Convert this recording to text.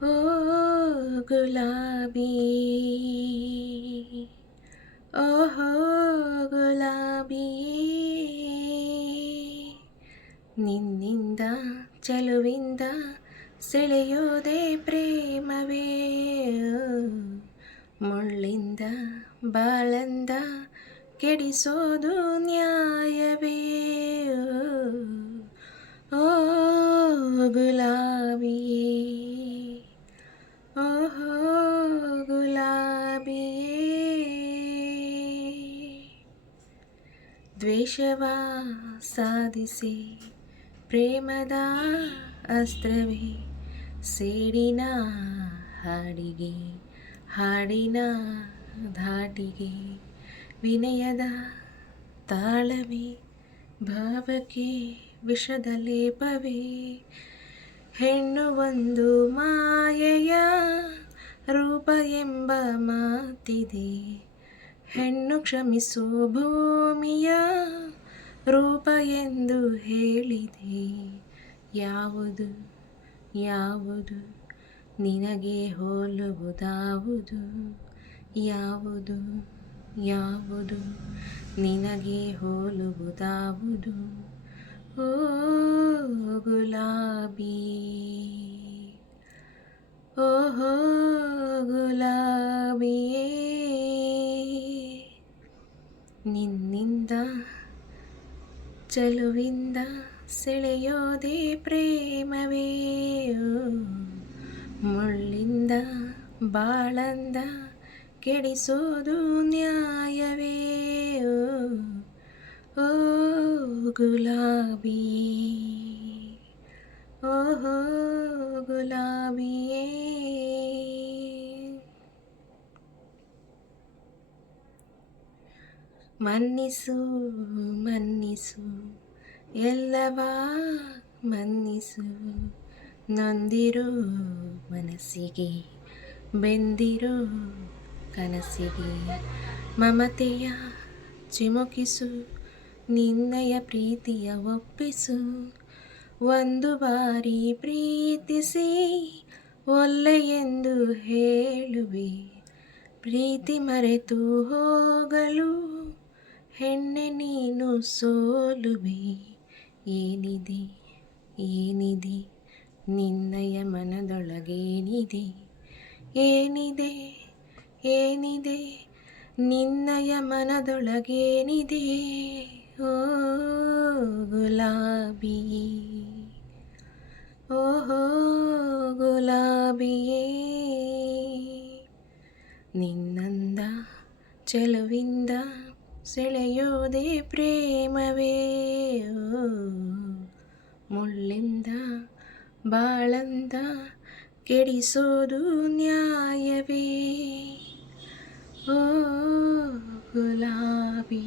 ಓ ಗುಲಾಬಿ, ಓಹೋ ಗುಲಾಬಿಯೇ, ನಿನ್ನಿಂದ ಚೆಲುವಿಂದ ಸೆಳೆಯೋದೆ ಪ್ರೇಮವೇ, ಮುಳ್ಳಿಂದ ಬಾಳಂದ ಕೆಡಿಸೋದು ನ್ಯಾಯವೇ. ಓ ಗುಲಾಬಿಯೇ, ಓಹೋ ಗುಲಾಬಿಯೇ, ದ್ವೇಷವ ಸಾಧಿಸಿ ಪ್ರೇಮದ ಅಸ್ತ್ರವೇ, ಸೇಡಿನ ಹಾಡಿಗೆ ಹಾಡಿನ ಧಾಟಿಗೆ, ವಿನಯದ ತಾಳವೇ ಭಾವಕ್ಕೆ ವಿಷದ ಲೇಪವೇ, ಹೆಣ್ಣು ಒಂದು ಮಾಯೆಯ ರೂಪ ಎಂಬ ಮಾತಿದೆ, ಹೆಣ್ಣು ಕ್ಷಮಿಸು ಭೂಮಿಯ ರೂಪ ಎಂದು ಹೇಳಿದೆ. ಯಾವುದು ಯಾವುದು ನಿನಗೆ ಹೋಲುವುದಾವುದು, ಯಾವುದು ಯಾವುದು ನಿನಗೆ ಹೋಲುವುದಾವುದು, ಓ ಗುಲಾಬಿ, ಓಹೋ ಗುಲಾಬಿಯೇ, ನಿನ್ನಿಂದ ಚೆಲುವಿಂದ ಸೆಳೆಯೋದೆ ಪ್ರೇಮವೇ, ಮುಳ್ಳಿಂದ ಬಾಳಂದ ಕೆಡಿಸೋದು ನ್ಯಾಯವೇ. ಓ ಗುಲಾಬಿ, ಓಹೋ ಗುಲಾಬಿಯೇ. ಮನ್ನಿಸು ಮನ್ನಿಸು ಎಲ್ಲವ ಮನ್ನಿಸು, ನೊಂದಿರೋ ಮನಸ್ಸಿಗೆ ಬೆಂದಿರೋ ಕನಸಿಗೆ, ಮಮತೆಯ ಚಿಮುಕಿಸು ನಿನ್ನಯ ಪ್ರೀತಿಯ ಒಪ್ಪಿಸು, ಒಂದು ಬಾರಿ ಪ್ರೀತಿಸಿ ಒಲ್ಲೆ ಎಂದು ಹೇಳುವೆ, ಪ್ರೀತಿ ಮರೆತು ಹೋಗಲು ಹೆಣ್ಣೆ ನೀನು ಸೋಲುವೆ. ಏನಿದೆ ಏನಿದೆ ನಿನ್ನಯ ಮನದೊಳಗೇನಿದೆ, ಏನಿದೆ ಏನಿದೆ ನಿನ್ನಯ ಮನದೊಳಗೇನಿದೆ, ಓ ಗುಲಾಬಿ, ಓಹೋ ಗುಲಾಬಿಯೇ, ನಿನ್ನಂದ ಚೆಲುವಿಂದ ಸೆಳೆಯೋದೆ ಪ್ರೇಮವೇ, ಮುಳ್ಳಿಂದ ಬಾಳಂದ ಕೆಡಿಸೋದು ನ್ಯಾಯವೇ. ಓ ಗುಲಾಬಿ.